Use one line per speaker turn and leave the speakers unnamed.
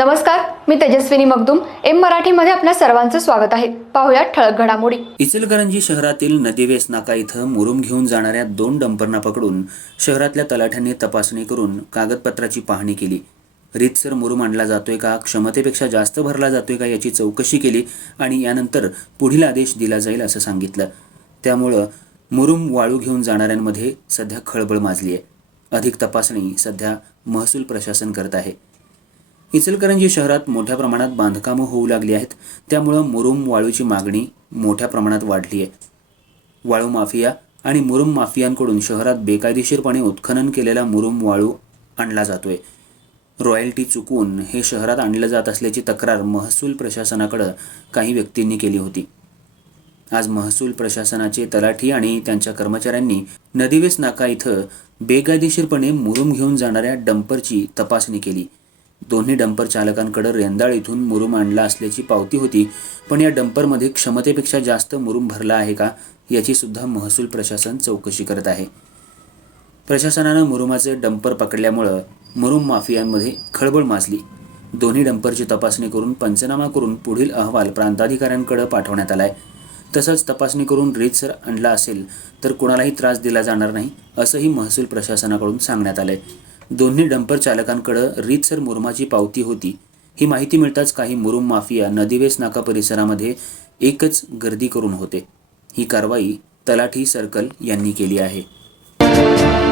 नमस्कार मी तेजस्विनी मगदुम. एम मराठीमध्ये आपल्या सर्वांचं स्वागत आहे. पाहुयात ठळक घडामोडी.
इचलकरंजी शहरातील नदीवेस नाका इथं मुरुम घेऊन जाणाऱ्या दोन डंपरना पकडून शहरातल्या तलाठ्यांनी तपासणी करून कागदपत्राची पाहणी केली. रीतसर मुरुम आणला जातोय का क्षमतेपेक्षा जास्त भरला जातोय का याची चौकशी केली आणि यानंतर पुढील आदेश दिला जाईल असं सांगितलं. त्यामुळं मुरुम वाळू घेऊन जाणाऱ्यांमध्ये सध्या खळबळ माजली आहे अधिक तपासणी सध्या महसूल प्रशासन करत आहे. इचलकरंजी शहरात मोठ्या प्रमाणात बांधकामं होऊ लागली आहेत. त्यामुळं मुरुम वाळूची मागणी मोठ्या प्रमाणात वाढली आहे. वाळू माफिया आणि मुरुम माफियांकडून शहरात बेकायदेशीरपणे उत्खनन केलेला मुरुम वाळू आणला जातोय. रॉयल्टी चुकवून हे शहरात आणलं जात असल्याची तक्रार महसूल प्रशासनाकडं काही व्यक्तींनी केली होती. आज महसूल प्रशासनाचे तलाठी आणि त्यांच्या कर्मचाऱ्यांनी नदीवेस नाका इथं बेकायदेशीरपणे मुरुम घेऊन जाणाऱ्या डंपरची तपासणी केली. दोन्ही डंपर चालकांकडे रेंदाळ इथून मुरुम आणला असल्याची पावती होती. पण या डंपरमध्ये क्षमतेपेक्षा जास्त मुरुम भरला आहे का याची सुद्धा महसूल प्रशासन चौकशी करत आहे. प्रशासनानं मुरुमाचे डंपर पकडल्यामुळं मुरुम माफियांमध्ये खळबळ माजली. दोन्ही डंपरची तपासणी करून पंचनामा करून पुढील अहवाल प्रांताधिकाऱ्यांकडे पाठवण्यात आलाय. तसंच तपासणी करून रीतसर आणला असेल तर कुणालाही त्रास दिला जाणार नाही असंही महसूल प्रशासनाकडून सांगण्यात आलंय. दोन्ही डंपर चालकांकडं रीतसर मुरुमाची पावती होती. ही माहिती मिळताच काही मुरुम माफिया नदीवेस नाका परिसरामध्ये एकच गर्दी करून होते. ही कारवाई तलाठी सर्कल यांनी केली आहे.